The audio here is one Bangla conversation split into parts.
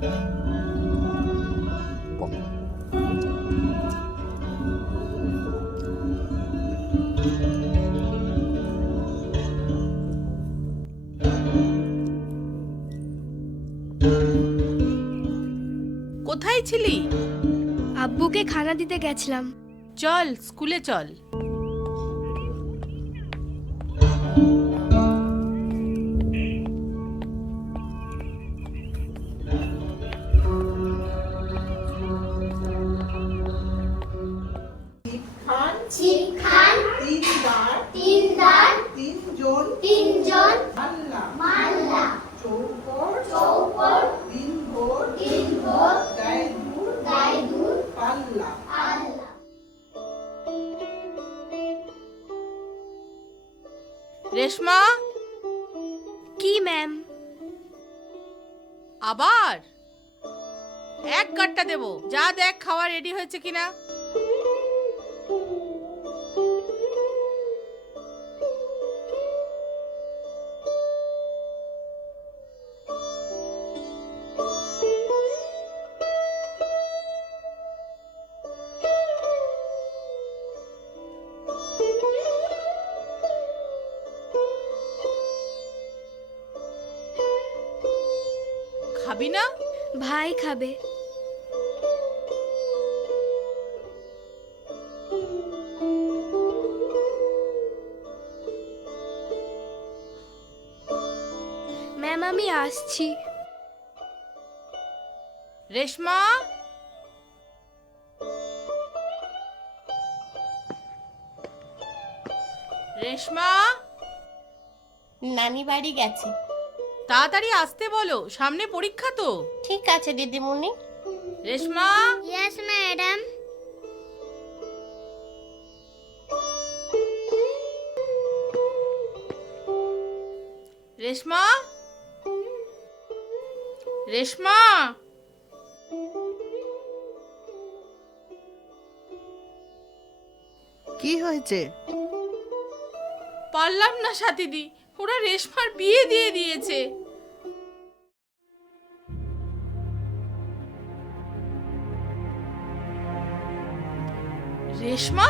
কোথায় ছিলি? আব্বুকে খানা দিতে গেছিলাম। চল স্কুলে চল। তিনজন তিনজন মাল্লা। মাল্লা। চৌকর চৌকর তিন ভোর তিন ভোর গায়ে দুধ গায়ে দুধ পাল্লা। আল্লাহ রেশমা? কি ম্যাম? আবার? এক কাটটা দেবো। যা দেখ খাওয়া রেডি হয়েছে কিনা। খাবি না? ভাই খাবে। ম্যাম আমি আসছি। রেশমা? রেশমা? নানি বাড়ি গেছে। তাড়াতাড়ি আসতে বলো সামনে পরীক্ষা তো। ঠিক আছে দিদিমণি। Reshma? Yes madam Reshma? Reshma? কি হয়েছে? পারলাম না সাথীদি ওরা রেশমার বিয়ে দিয়ে দিয়েছে। রেশমা?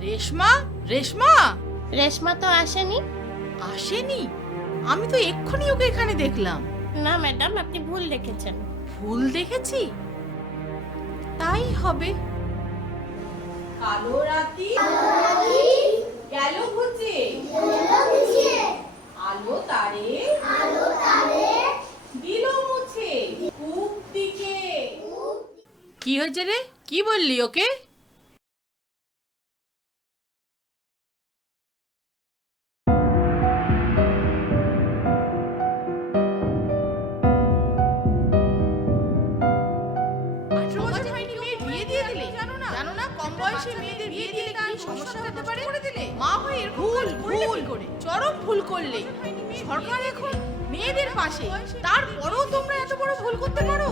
রেশমা? রেশমা? রেশমা তো আসেনি। আসেনি? আমি তো এক্ষুনি ওকে এখানে দেখলাম। না ম্যাডাম আপনি ভুল দেখেছেন। ভুল দেখেছি? তাই হবে। কালো রাতি গেল ঘুচে আলো তারে আলো তারে দিল মুছে কূপ দিকে কি হয়েছে রে কি বললি ওকে আঠেরো বছর হয়নি মেয়ের বিয়ে দিয়ে দিলে জানো না জানো না কম বয়সে মেয়েদের বিয়ে দিলে কি সমস্যা হতে পারে করে দিলে মা হয়ে এরকম ভুল ভুল। করে? চরম ভুল করলে। সরকার এখন মেয়েদের পাশে। তারপরেও তোমরা এত বড় ভুল করতে পারো?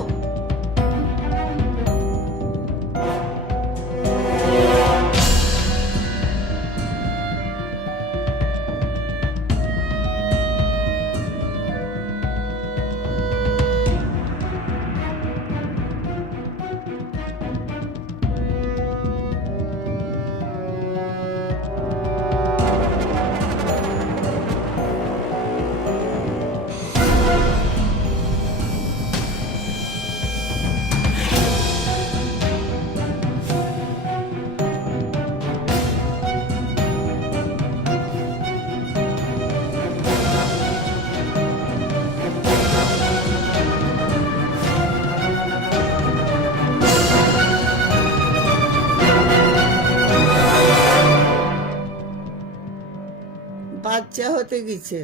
বাচ্চা হতে গেছে।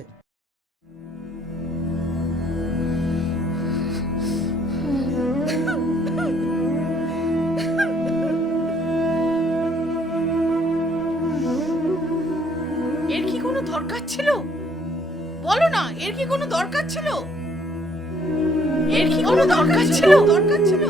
এর কি কোনো দরকার ছিল? বলো না, এর কি কোনো দরকার ছিল? এর কি কোনো দরকার ছিল? দরকার ছিল?